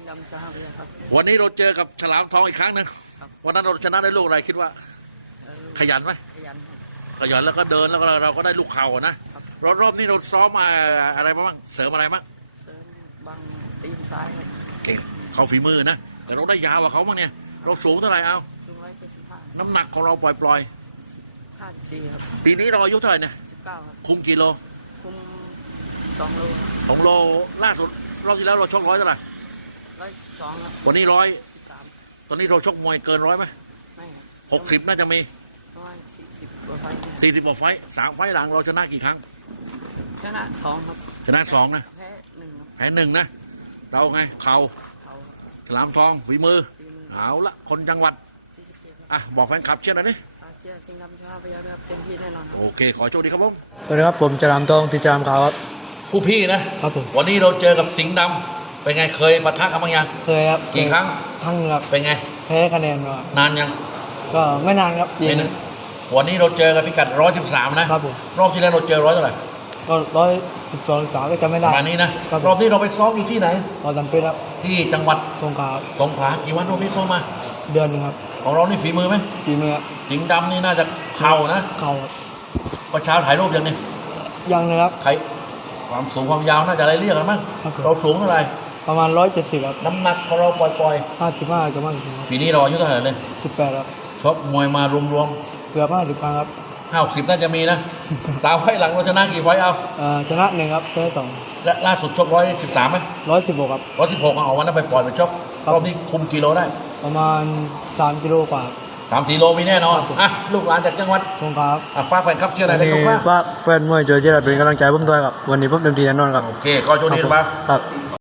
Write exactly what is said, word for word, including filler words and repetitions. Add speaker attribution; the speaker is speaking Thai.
Speaker 1: งดำชาไปครับ
Speaker 2: วันนี้เราเจอกับฉลามทองอีกครั้งหนึ่งวันนั้นเราชนะได้ลูกอะไรคิดว่าขยันไหม
Speaker 1: ขยันครับ
Speaker 2: ขยันแล้วก็เดินแล้วก็เราก็ได้ลูกเข่านะรอบรอบนี้เราซ้อมมาอะไรบ้างเสริมอะไรบ้าง
Speaker 1: เสริมบังตีนซ้ายครับ
Speaker 2: เก่งเขาฝีมือนะแต่เราได้ยาวกว่าเขาบ้างเนี่ยเราสูงเท่าไหร่เอา
Speaker 1: สูงร้อยเจ็ดสิบห้า
Speaker 2: น้ำหนักของเราปล่อย
Speaker 1: ๆห้าสิบสี่ครับ
Speaker 2: ปีนี้เราอายุเท่าไหร่เนี่ย
Speaker 1: สิบเก้าครับ
Speaker 2: คุมกี่โล
Speaker 1: คุมสองโล
Speaker 2: สองโลล่าสุดรอบที่แล้วเราชกร้อยเท่าไหร่
Speaker 1: ร้อยสองครับ
Speaker 2: วันนี้ร้อย
Speaker 1: สาม
Speaker 2: ตอนนี้เราชกมวยเกินร้อยไหม
Speaker 1: ไม่
Speaker 2: หกสิบน่าจะมี
Speaker 1: ประมาณสี่สิบกว่าไฟ
Speaker 2: สี่สิบกว่าไฟสามไฟหลังเราชนะกี่ครั้ง
Speaker 1: ชนะสองครับ
Speaker 2: ชนะสองนะ
Speaker 1: แพ้หนึ่ง
Speaker 2: แพ้หนึ่งนะเราไงเข่า
Speaker 1: เขา
Speaker 2: ฉลามทองฝีมือเอาละคนจังหวัดอ่ะบอกแฟนคลับเชื่อหน่อยดิ
Speaker 1: เชียร์สิงห์ดำชาไปครับเต็มที่แน่นอน
Speaker 2: โอเคขอโชคดีครับผม
Speaker 3: สวัสดีครับผมฉลามทองติจามขาวครับ
Speaker 2: ผู้พี่นะครับ
Speaker 3: ผม
Speaker 2: วันนี้เราเจอกับสิงห์ดำเป็นไงเคยปะทะกันบ้างยัง
Speaker 3: เคยครับ
Speaker 2: กี่ครั้ง
Speaker 3: ครั้งครับ
Speaker 2: เป็นไง
Speaker 3: แพ้คะแนนม
Speaker 2: านานยัง
Speaker 3: ก็ไม่นานครับ
Speaker 2: ไม่นานวันนี้เราเจอกับพิกัดร้อยสิบสามนะครับผมรอบที่แล้วเราเจอร้อยเท่าไหร่
Speaker 3: ก็ร้อยสิบสองสามก็จะไม่ได้
Speaker 2: ประมาณนี้นะรอบนี้เราไปซ้อมอยู่ที่ไหน
Speaker 3: ตอนจำเป็นครับ
Speaker 2: ที่จังหวัด
Speaker 3: สงขลา
Speaker 2: สงขลากี่วันรอบนี้ซ้อมมา
Speaker 3: เดือนนึงครับ
Speaker 2: ของเรานี่ฝีมือไหม
Speaker 3: ฝีมือ
Speaker 2: สิงห์ดำนี่น่าจะเข่านะ
Speaker 3: เข่า
Speaker 2: ก็เช้าถ่ายรูปยังนี่
Speaker 3: ยังนะครับ
Speaker 2: ใครความสูงความยาวน่าจะอะไรเรียกกันมั้งเราสูงเท่าไหร่
Speaker 3: ประมาณร้อยเจ็ดสิบครับ
Speaker 2: น้ำหนักของเราปล่อย
Speaker 3: ๆห้าสิบห้าจะมาก
Speaker 2: ปีนี้เราอายุเท่าไหร่เลย
Speaker 3: สิบแปดครับ
Speaker 2: ชกมวยมารวม
Speaker 3: ๆเกือบห้าสิบครั้งครับ
Speaker 2: ห้าหกสิบน่าจะมีนะสามไฟหลังเราชนะกี่ไฟเอา
Speaker 3: เอ่อชนะหนึ่งครับแพ้สอง
Speaker 2: และล่าสุดชกร้อยสิบสามไหม
Speaker 3: ร้อยสิบหกครับ
Speaker 2: ร้อยสิบหกเอาวันนั้นไปปล่อยไปชกรอบนี้คุมกิโลได้
Speaker 3: ประมาณสามกิโลกว่า
Speaker 2: สามสี่โลมีแน่นอนอ่ะลูกหลานจากจังหวัด
Speaker 3: สงขลา
Speaker 2: อ่ะฝากแฟนครับเชื่ออะไรได้ครับ
Speaker 3: ฝากแฟนมวยโจเจริญเป็นกำลังใจผมด้วยครับวันนี้ผมเต็มที่แน่นอนครับ
Speaker 2: โอเคก็โชคดีนะครับ